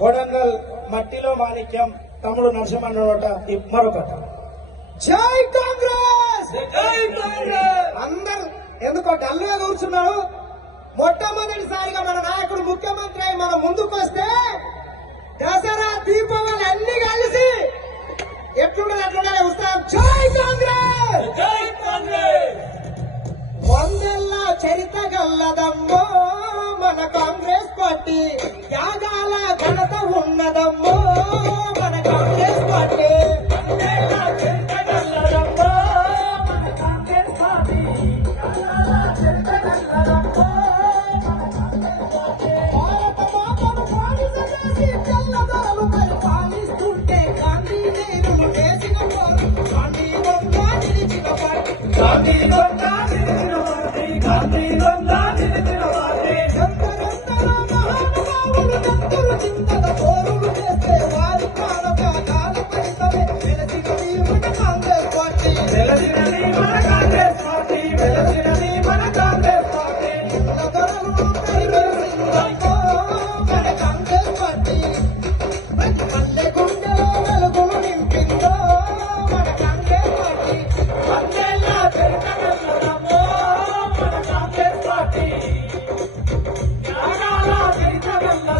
కొడంగల్ మట్టిలో మాణిక్యం తమ్ముడు నరసింహన్నోట మరొకట. జై కాంగ్రెస్, జై కాంగ్రెస్. అందరు ఎందుకో డల్లుగా కూర్చున్నారు. మొట్టమొదటిసారిగా మన నాయకుడు ముఖ్యమంత్రి అయి మన ముందుకు వస్తే దసరా దీపావళి అన్ని కలిసి ఎట్లుండదు అట్లుండే ఉత్సాహం. జై కాంగ్రెస్, జై కాంగ్రెస్. వందెల్ల చరిత్ర గల్లదమ్మో మన కాంగ్రెస్ పార్టీ, త్యాగాల ఘనత ఉన్నదమ్మో మన కాంగ్రెస్ పార్టీ. వందెల్ల చరిత్ర గల్లదమ్మో మన కాంగ్రెస్ పార్టీ, త్యాగాల చరిత్ర గల్లదమ్మో మన కాంగ్రెస్ పార్టీ. భారత మాతను బానిస చేసి తెల్లదొరలు పరిపాలిస్తుంటే గాంధీ నీరులు వేసిన వారు, గాంధీ దొంగ నిలిచిన పార్టీ, గాంధీ దొంగ నిలిచిన పార్టీ, గాంధీ దొంగ నిలిచిన పార్టీ. ఎందరెందరో మహానుభావులు ఎందరు చింతల పోరులు చేస్తే వారి ప్రాణత్యాగాల ఫలితమే వెలసినది మన కాంగ్రెస్ పార్టీ, వెలసినది మన కాంగ్రెస్ పార్టీ, వెలసినది మన కాంగ్రెస్ పార్టీ. తెల్లదొరలను పరివేసిందమ్మో మన కాంగ్రెస్ పార్టీ, ప్రతి పల్లె గుండెలో వెలుగులు నింపిందో మన కాంగ్రెస్ పార్టీ. వందేళ్ల చరిత్ర గల్లదమ్మో మన కాంగ్రెస్ పార్టీ, త్యాగాల చరిత్ర గల్లదమ్మో